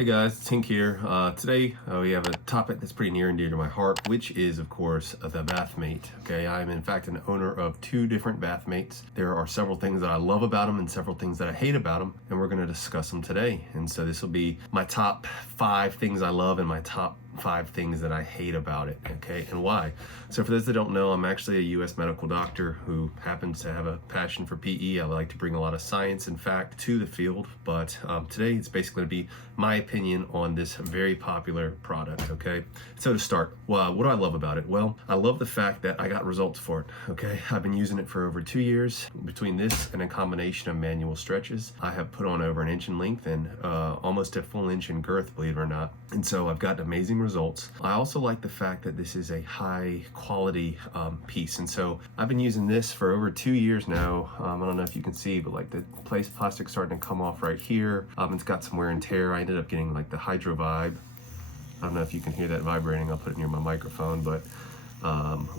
Hey guys, it's Tink here. Today we have a topic that's pretty near and dear to my heart, which is, of course, the Bathmate. Okay, I'm in fact an owner of two different Bathmates. There are several things that I love about them and several things that I hate about them, and we're going to discuss them today. And so this will be my top 5 things I love and my top 5 things that I hate about it, okay, and why. So for those that don't know, I'm actually a U.S. medical doctor who happens to have a passion for PE. I like to bring a lot of science and fact to the field, but today it's basically going to be my opinion on this very popular product, okay? So to start, well, what do I love about it? Well, I love the fact that I got results for it, okay? I've been using it for over 2 years. Between this and a combination of manual stretches, I have put on over 1 inch in length and almost a full inch in girth, believe it or not. And so I've gotten amazing results. I also like the fact that this is a high quality piece. And so I've been using this for over 2 years now. I don't know if you can see, but like the plastic's starting to come off right here. It's got some wear and tear. I ended up getting like the Hydro Vibe. I don't know if you can hear that vibrating. I'll put it near my microphone, but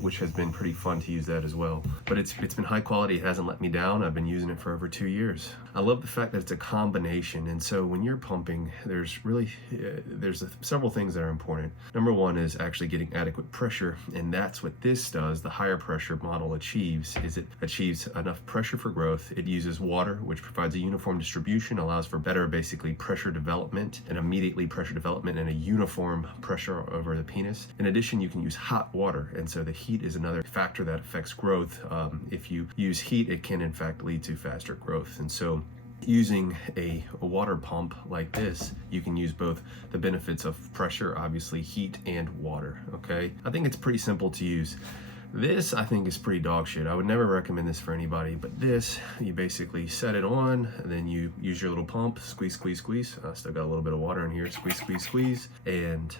which has been pretty fun to use that as well. But it's been high quality. It hasn't let me down. I've been using it for over 2 years. I love the fact that it's a combination. And so when you're pumping, there's really, several things that are important. Number one is actually getting adequate pressure. And that's what this does. The higher pressure model achieves is it achieves enough pressure for growth. It uses water, which provides a uniform distribution, allows for better basically pressure development and immediately pressure development and a uniform pressure over the penis. In addition, you can use hot water. And so the heat is another factor that affects growth. If you use heat, it can in fact lead to faster growth. And so using a water pump like this, you can use both the benefits of pressure, obviously heat and water, okay? I think it's pretty simple to use. This, I think, is pretty dog shit. I would never recommend this for anybody, but this, you basically set it on, and then you use your little pump, squeeze, squeeze, squeeze. Still got a little bit of water in here, squeeze, squeeze, squeeze, and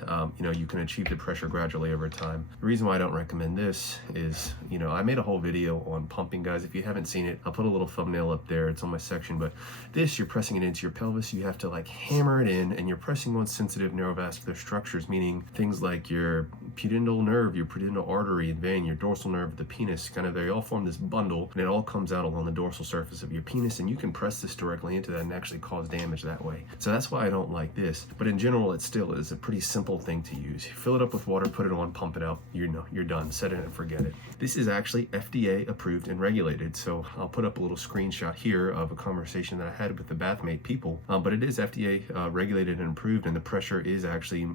you can achieve the pressure gradually over time. The reason why I don't recommend this is, I made a whole video on pumping, guys. If you haven't seen it, I'll put a little thumbnail up there. It's on my section, but this, you're pressing it into your pelvis. You have to like hammer it in, and you're pressing on sensitive neurovascular structures, meaning things like your pudendal nerve, your pudendal artery and vein, your dorsal nerve of the penis, they all form this bundle, and it all comes out along the dorsal surface of your penis, and you can press this directly into that and actually cause damage that way. So that's why I don't like this. But in general, it still is a pretty simple thing to use. You fill it up with water, put it on, pump it out, you're done. Set it and forget it. This is actually FDA approved and regulated. So I'll put up a little screenshot here of a conversation that I had with the Bathmate people. But it is FDA regulated and approved, and the pressure is actually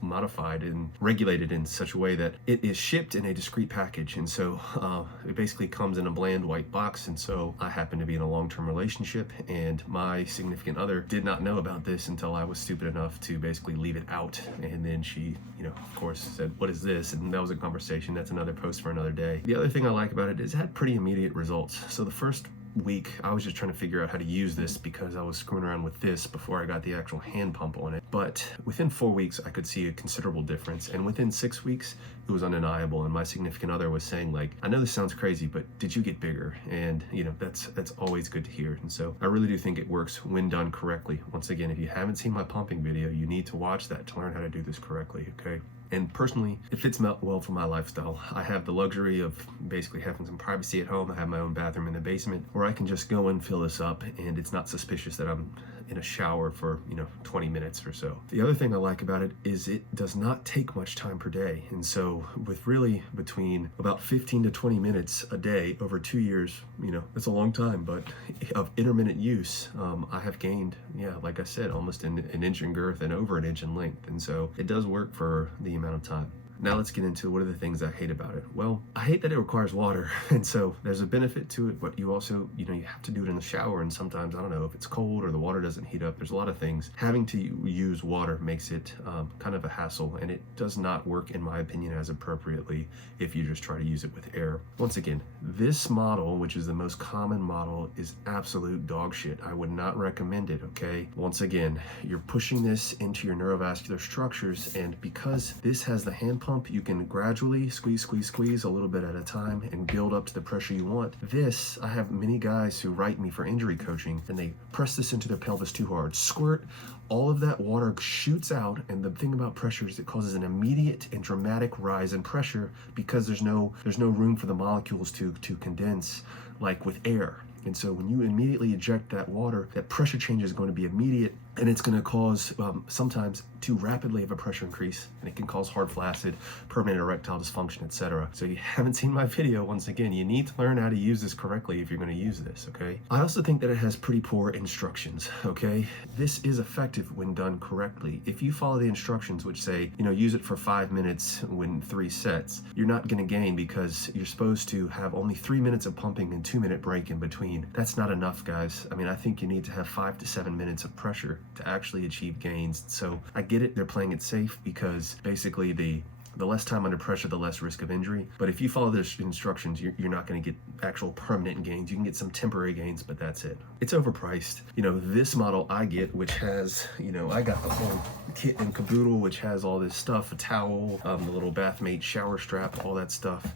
modified and regulated in such a way that it is shipped in a discrete package. And so it basically comes in a bland white box. And so I happen to be in a long-term relationship, and my significant other did not know about this until I was stupid enough to basically leave it out. And then she, of course said, "What is this?" And that was a conversation. That's another post for another day. The other thing I like about it is it had pretty immediate results. So the first week I was just trying to figure out how to use this because I was screwing around with this before I got the actual hand pump on it. But within 4 weeks I could see a considerable difference, and within 6 weeks it was undeniable. And my significant other was saying, like, "I know this sounds crazy, but did you get bigger?" And that's always good to hear. And so I really do think it works when done correctly. Once again, if you haven't seen my pumping video, you need to watch that to learn how to do this correctly, okay? And personally, it fits well for my lifestyle. I have the luxury of basically having some privacy at home. I have my own bathroom in the basement where I can just go and fill this up, and it's not suspicious that I'm in a shower for 20 minutes or so. The other thing I like about it is it does not take much time per day. And so with really between about 15 to 20 minutes a day over 2 years, that's a long time, but of intermittent use, I have gained, like I said, almost an inch in girth and over an inch in length. And so it does work for the amount of time. Now let's get into what are the things I hate about it. Well, I hate that it requires water. And so there's a benefit to it, but you also, you have to do it in the shower. And sometimes, I don't know, if it's cold or the water doesn't heat up, there's a lot of things. Having to use water makes it kind of a hassle, and it does not work, in my opinion, as appropriately if you just try to use it with air. Once again, this model, which is the most common model, is absolute dog shit. I would not recommend it, okay? Once again, you're pushing this into your neurovascular structures, and because this has the hand pump, you can gradually squeeze, squeeze, squeeze a little bit at a time and build up to the pressure you want. This, I have many guys who write me for injury coaching, and they press this into their pelvis too hard, squirt, all of that water shoots out, and the thing about pressure is it causes an immediate and dramatic rise in pressure because there's no room for the molecules to condense like with air. And so when you immediately eject that water, that pressure change is going to be immediate, and it's going to cause sometimes too rapidly of a pressure increase, and it can cause hard flaccid, permanent erectile dysfunction, etc. So you haven't seen my video, once again, you need to learn how to use this correctly if you're going to use this, okay? I also think that it has pretty poor instructions, okay? This is effective when done correctly. If you follow the instructions, which say, use it for 5 minutes when 3 sets, you're not going to gain, because you're supposed to have only 3 minutes of pumping and 2-minute break in between. That's not enough, guys. I mean, I think you need to have 5 to 7 minutes of pressure to actually achieve gains. So I get it, they're playing it safe, because basically the less time under pressure, the less risk of injury. But if you follow the instructions, you're not going to get actual permanent gains. You can get some temporary gains, but that's it. It's overpriced. This model I get, which has, I got the whole kit and caboodle, which has all this stuff, a towel, the little Bathmate shower strap, all that stuff.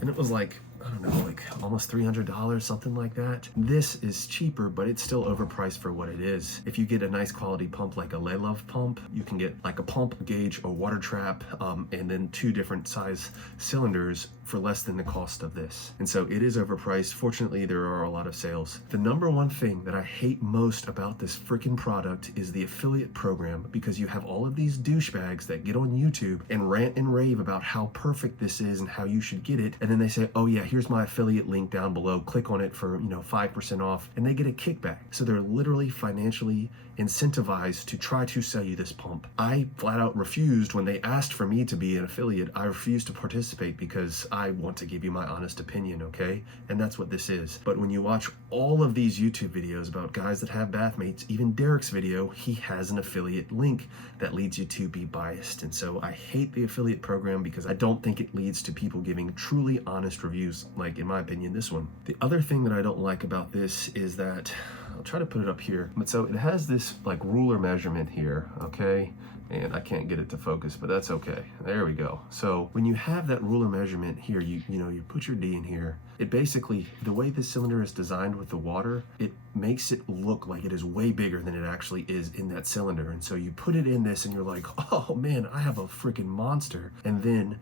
And it was like, I don't know, like almost $300, something like that. This is cheaper, but it's still overpriced for what it is. If you get a nice quality pump like a Love pump, you can get like a pump, a gauge, a water trap, and then 2 different size cylinders for less than the cost of this. And so it is overpriced. Fortunately, there are a lot of sales. The number one thing that I hate most about this freaking product is the affiliate program, because you have all of these douchebags that get on YouTube and rant and rave about how perfect this is and how you should get it. And then they say, oh yeah, here's my affiliate link down below. Click on it for 5% off, and they get a kickback. So they're literally financially incentivized to try to sell you this pump. I flat out refused when they asked for me to be an affiliate. I refused to participate because I want to give you my honest opinion, okay? And that's what this is. But when you watch all of these YouTube videos about guys that have Bathmates, even Derek's video, he has an affiliate link that leads you to be biased. And so I hate the affiliate program, because I don't think it leads to people giving truly honest reviews, like in my opinion, this one. The other thing that I don't like about this is that, I'll try to put it up here, but so it has this like ruler measurement here, okay? And I can't get it to focus, but that's okay. There we go. So when you have that ruler measurement here, you put your D in here. It basically, the way this cylinder is designed with the water, it makes it look like it is way bigger than it actually is in that cylinder. And so you put it in this and you're like, oh man, I have a freaking monster. And then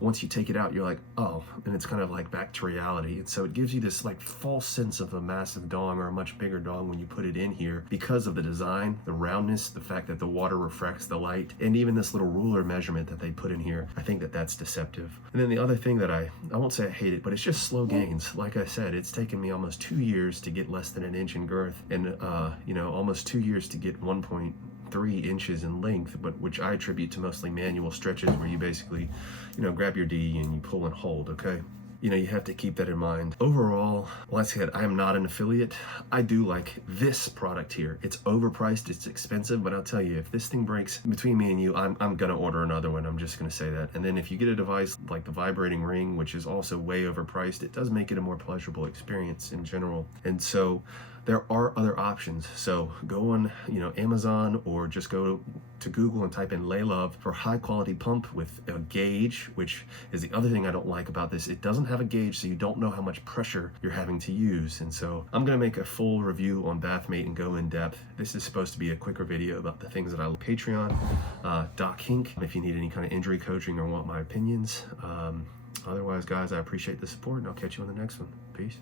once you take it out, you're like, oh, and it's kind of like back to reality. And so it gives you this like false sense of a massive dong or a much bigger dong when you put it in here, because of the design, the roundness, the fact that the water refracts the light, and even this little ruler measurement that they put in here. I think that that's deceptive. And then the other thing that I won't say I hate it, but it's just slow gains. Like I said, it's taken me almost 2 years to get less than an inch in girth, and almost 2 years to get 1.3 inches in length, but which I attribute to mostly manual stretches where you basically, grab your D and you pull and hold, okay? You have to keep that in mind. Overall, like I said, I am not an affiliate. I do like this product here. It's overpriced, it's expensive, but I'll tell you, if this thing breaks between me and you, I'm gonna order another one. I'm just gonna say that. And then if you get a device like the vibrating ring, which is also way overpriced, it does make it a more pleasurable experience in general. And so there are other options. So go on, Amazon, or just go to Google and type in Love for high quality pump with a gauge, which is the other thing I don't like about this. It doesn't have a gauge, so you don't know how much pressure you're having to use. And so I'm gonna make a full review on Bathmate and go in depth. This is supposed to be a quicker video about the things that I like. Patreon, Doc Hink, if you need any kind of injury coaching or want my opinions. Otherwise, guys, I appreciate the support, and I'll catch you on the next one. Peace.